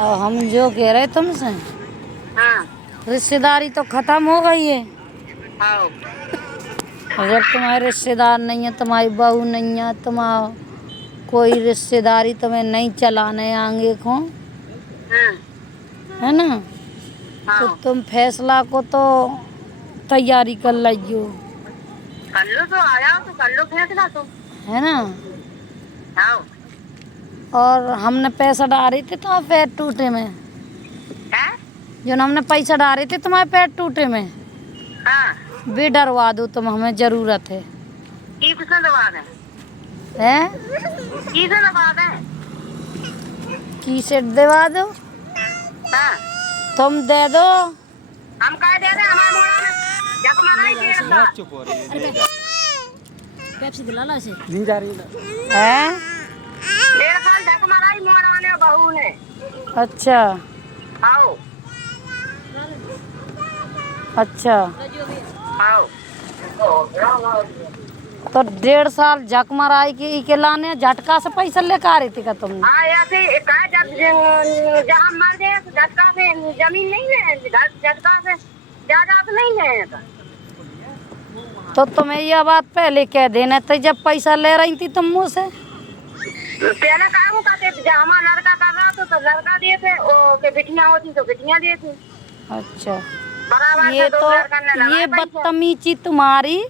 और हम जो कह रहे तुमसे, हाँ रिश्तेदारी तो खत्म हो गई है। हाँ जब तुम्हारे रिश्तेदार नहीं है, तुम्हारी बहू नहीं है, तुम्हारा कोई रिश्तेदारी तुम्हें नहीं चलाने आएंगे को, हाँ है ना। तो हाँ तुम फैसला को तो तैयारी कर लियो, कर लो तो आया तो कर लो फैसला तो। है ना। हाँ और हमने पैसा डाले थे तुम्हारे पैर टूटे में, है जो हमने पैसा डाले थे तुम्हारे पैर टूटे में, हाँ वे डरवा दो तुम, हमें जरूरत है। की किसने दबा दे हैं की से दबा दे। की से दिवा दो, हाँ तुम दे दो। हम कह दे रहे हमारे मोड़ा में जब मराई डेढ़ साल पेप्सी दिलाना से नहीं जा रही है। हैं। डेढ़ साल जब मराई मोड़ा ने बहू ने। अच्छा आओ अच्छा, आओ तो 1.5 साल झक मराई के लाने झटका से पैसा लेकर आ रही थी का तुमने। हाँ ऐसे कहा जब जहाँ मर गए तो झटका से जमीन नहीं है, झटका से जायदाद नहीं है। तो तुम्हें यह बात पहले कह देना तो, जब पैसा ले रही थी तुम मुझसे। पहले काम करते जब हमारा लड़का कर रहा था तो लड़का देते, और बिटियां होती तो बिटियां देती। अच्छा, बराबर ये से दो तो लड़का ने लगाया ये पैसा। बदतमीजी तुम्हारी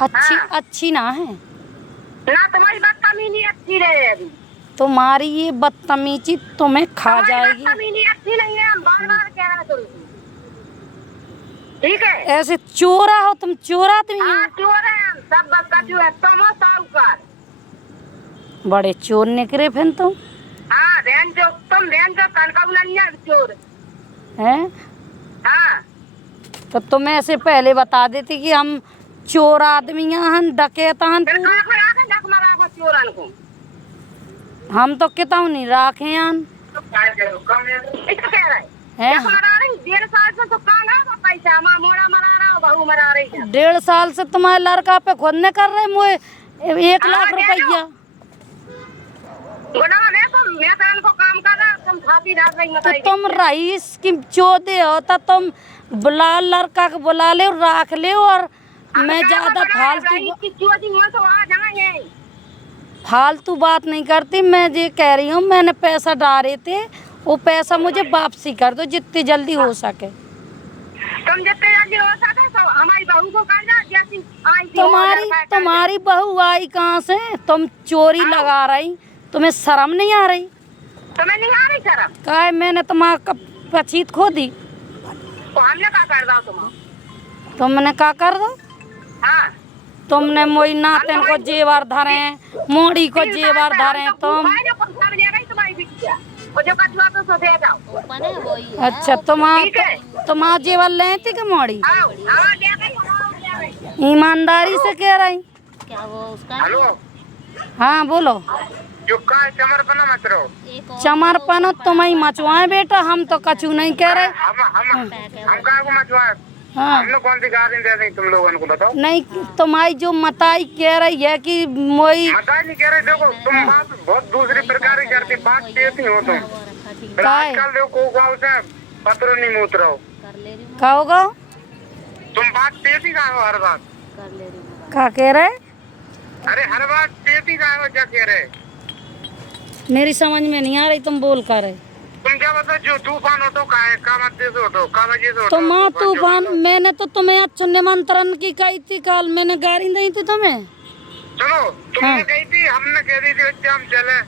अच्छी हाँ। अच्छी ना है। ना तुम्हारी बदतमीजी अच्छी रहे अभी। तुम्हारी ये बदतमीजी तुम्हें खा तुम्हारी जाएगी। बदतमीजी अच्छी नहीं है, हम बार बार कह रहे हैं तुमसे। ठीक है ऐसे चोरा हो तुम, चोरा तुम हाँ ये। चोर है हम, सब बस कचू है, तुम हो साहूकार। बड़े चोर निकले फिर तुम। हाँ बहन जो तुम बहन जो कनकौलिया चोर हैं। हाँ। तो तुम ऐसे पहले बता देती कि हम चोर आदमी हन, डकैता हन। फिर कहाँ पर आके जख मरा को चोरन को। हम तो किताऊ नहीं राखे हन। ऐसा कह रहे हैं। जख मरा रही 1.5 साल से तो कहाँ गया वो पैसा, हमारा मोड़ा मरा रहा हो, बहू मरा रही है। 1.5 साल से तुम्हारे लड़का पे खुद ने कर रहे मुझे 1 लाख हाँ, रुपया। गुना मैं तो इनको काम कर रहा, तुम फांसी डाल रही तो बताइए। तुम रईस की चौधे हो तो तुम बुला लड़का को बुला ले और रख ले, और मैं ज्यादा फालतू बात नहीं करती। मैं ये कह रही हूँ मैंने पैसा डाले थे, वो पैसा मुझे वापसी कर दो जितनी जल्दी हो सके। तुम जितने जल्दी हो सके तो हमारी बहू को कर दो, जैसी आई थी तुम्हारी बहू आई कहाँ से? तुम चोरी लगा रही, तुम्हें शर्म नहीं आ रही? तुम्हें नहीं आ रही शर्म? काय मैंने तुम्हारा पचीत खो दी, तो हमने क्या कर दो तुमने क्या कर दो? हाँ तुमने मोई नातन को जेवर धरे, मोड़ी को जेवर धरे तुम। अच्छा तुम्हारा जेवर ले थी क्या मोड़ी? ईमानदारी से कह रही। हेलो हाँ बोलो। चमरपना मत रहो। चमरपन तुम्हें मचवाए बेटा, हम तो कछु नहीं कह रहे। हम कहाँ को मचवाए? हाँ हमने कौन सी गाड़ी दे दी तुम लोगों को बताओ? नहीं, तुम्हारी जो मताई कह रही है कि मोई मताई नहीं कह रहे। देखो तुम बात बहुत दूसरी प्रकार की करती, बात कहती हो तुम। आजकल देखो गाँव से पत्र नहीं मूत रहो। क्या होगा? तुम बात तेजी का हो हर बात। क्या कह रहे? अरे हर बात तेजी का हो, क्या कह रहे? मेरी समझ में नहीं आ रही तुम बोल कर रहे। तुम क्या बता जो तूफान ऑटो का है, का मध्य से ऑटो, का वजह से ऑटो। तो माँ तूफान, मैंने तो तुम्हें अच्छा निमंत्रण की कही थी, कल मैंने गाड़ी नहीं थी तुम्हें। चलो तुमने कही थी, हमने कह दी थी बच्चे हम चले।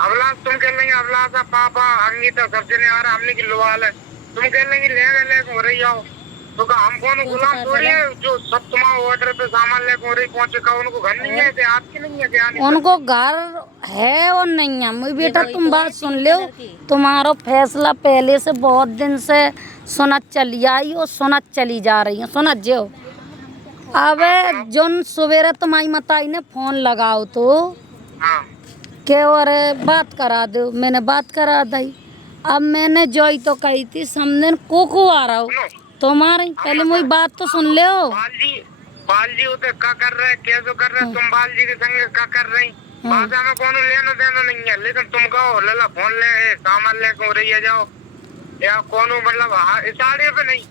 अवलास तुम कह लेंगे अवलासा पापा अंगिता सब जने आ रहा, हमने की लोहाल है। तुम कह लेंगे ले हो रही हो तो का हम कौन गुलाम थोड़ी है जो सब तुम्हारे ऑर्डर पे सामान लेके हो रही पहुंचे का। उनको घर नहीं है, आपकी नहीं है क्या? उनको घर है और नहीं है। मुझे बेटा तुम बात सुन लो, तुम्हारा फैसला पहले से बहुत दिन से सुनत चली आई और सुनत चली जा रही है, सुनत जो। अब जोन सवेरे तुम्हारी मताई ने फोन लगाओ तो के और बात करा दो, मैंने बात करा दी। अब मैंने जोई तो कही थी समझे को आ रहा हो तुम्हारे, पहले मुझे बात तो सुन लो। बाल जी उधर क्या कर रहे, कैसे कर रहे? तुम बाल जी के संग क्या कर रही? बात हमें कौन लेना देना नहीं है, लेकिन तुम कहो लला फोन ले सामान लेके रही जाओ या कौन मतलब इशारे पे नहीं।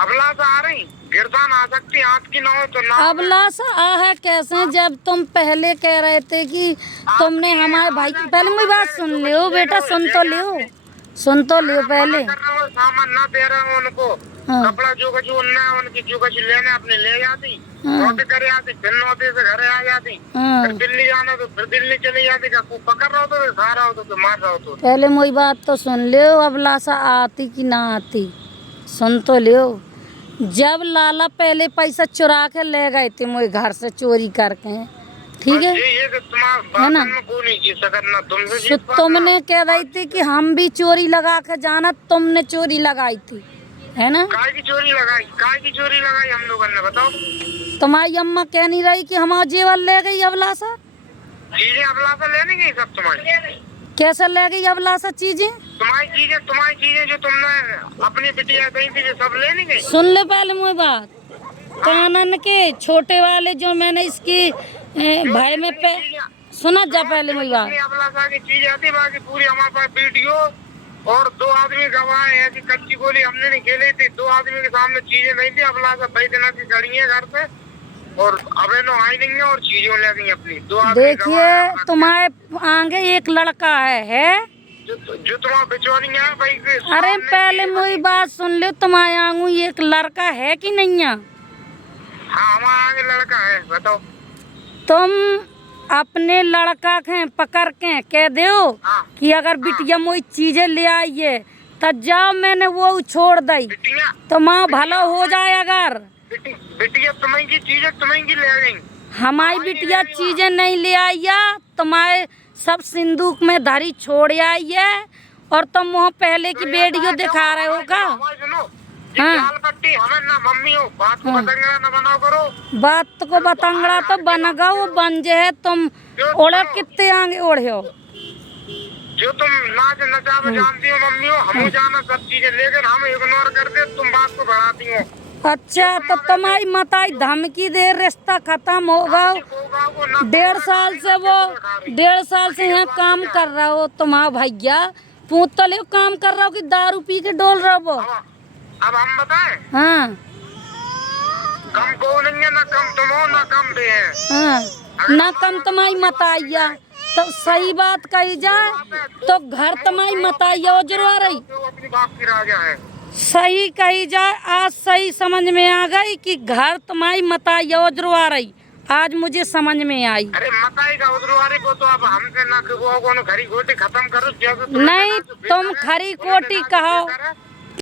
अबला से आ रही गिरदान आ सकती, हाथ की ना हो तो ना। अभिलाषा आ है कैसे, जब तुम पहले कह रहे थे कि तुमने हमारे भाई की, पहले मेरी बात सुन लियो बेटा, सुन तो लियो पहले। सामान ना दे रहे हो उनको, हाँ। कपड़ा जो कुछ उनने उनकी जो कुछ लेने अपने ले जाती, हाँ। नौते करे आती, फिर नौते से घरे आ जाती, हाँ। फिर दिल्ली जाना तो फिर दिल्ली चली जाती। क्या पकड़ रहा हो तो खा रहा हो तो मार रहा हो तो। पहले मेरी बात तो सुन लियो, अभिलाषा आती कि ना आती, सुन तो लियो। जब लाला पहले पैसा चुरा के ले गए थे मेरे घर से चोरी करके, ठीक है, ये तो तुम्हारा है ना? में कोई नहीं जीत सकता, तुमसे सो जीत पाना। तुमने कह रही थी कि हम भी चोरी लगा के जाना, तुमने चोरी लगाई थी, है ना? काय की चोरी लगाई हम लोगों ने, बताओ। तुम्हारी अम्मा कह नहीं रही कि हमारा जेवर ले गई अभिलाषा? चीजें अबलासा लेने गई सब तुम्हारी, कैसे ले गई अभिलाषा चीजें? तुम्हारी चीजें जो तुमने अपनी बिटिया गई थी जो सब लेने गई। सुन ले पहले मेरी बात, कानन के छोटे वाले जो मैंने इसकी भाई में पे सुना जा, पहले मेरी बात। अबलासा की चीज आती, बाकी पूरी हमारे पास वीडियो और 2 आदमी गवाह है कि कच्ची गोली हमने नहीं खेली थी, 2 आदमी के सामने चीजें नहीं थी। अबलासा 2 दिन की खड़ी है घर पे और अबे नो आई नहीं है और चीजें ले गई अपनी 2 आदमी। देखिए तुम्हारे आगे एक लड़का है जो तुम्हारा बिचौलिया है भाई। अरे पहले मेरी बात सुन लो, तुम्हारे आंगू एक लड़का है कि नहीं है? हाँ हमारा आगे लड़का है, बताओ। तुम अपने लड़का के पकड़ के कह दो हाँ। कि अगर बिटिया मोई चीजें ले आई है तब जाओ, मैंने वो छोड़ दी बिटिया तो माँ भला हो जाए। अगर बिटिया तुम्हें की चीजें तुम्हें की ले गई, हमारी बिटिया चीजें नहीं ले आई है, तुम्हारे सब सिंदूक में धरी छोड़ आई है, और तुम वहाँ पहले की वीडियो दिखा रहे हो का? हाँ। पट्टी हमें ना मम्मी हो, बात को बतंगड़ा ना बनाओ करो। बात को बतंगड़ा तो बन गो बन जे है, तुम ओढ़े कितने आगे ओढ़े हो? जो तुम नाच नचा जानती हो मम्मी हो, हम जाना सब चीजें, लेकिन हम इग्नोर करते तुम बात को बढ़ाती हो। अच्छा तो तुम्हारी मताई धमकी दे, रिश्ता खत्म होगा। 1.5 साल से वो 1.5 साल से यहाँ काम कर रहा हो तुम्हारा भैया, पूछ तो ले काम कर रहा हो कि दारू पी के डोल रहा हो? अब हम बताएं, हाँ कम को नहीं है, ना कम तुम हो ना कम दे है। हाँ, ना कम तुम्हारी मताइया, तो सही बात कही जाए तो घर तुम्हारी मताइया उजरवा रही। जो अपनी बाप की राजा है, सही कही जाए, आज सही समझ में आ गई कि घर तुम्हारी मताइया उजरवा रही, आज मुझे समझ में आई। अरे मताई का उधरवारी को तो अब हमसे ना कि वो खरी गोटी खत्म करो। नहीं तुम खरी कोटी कहो,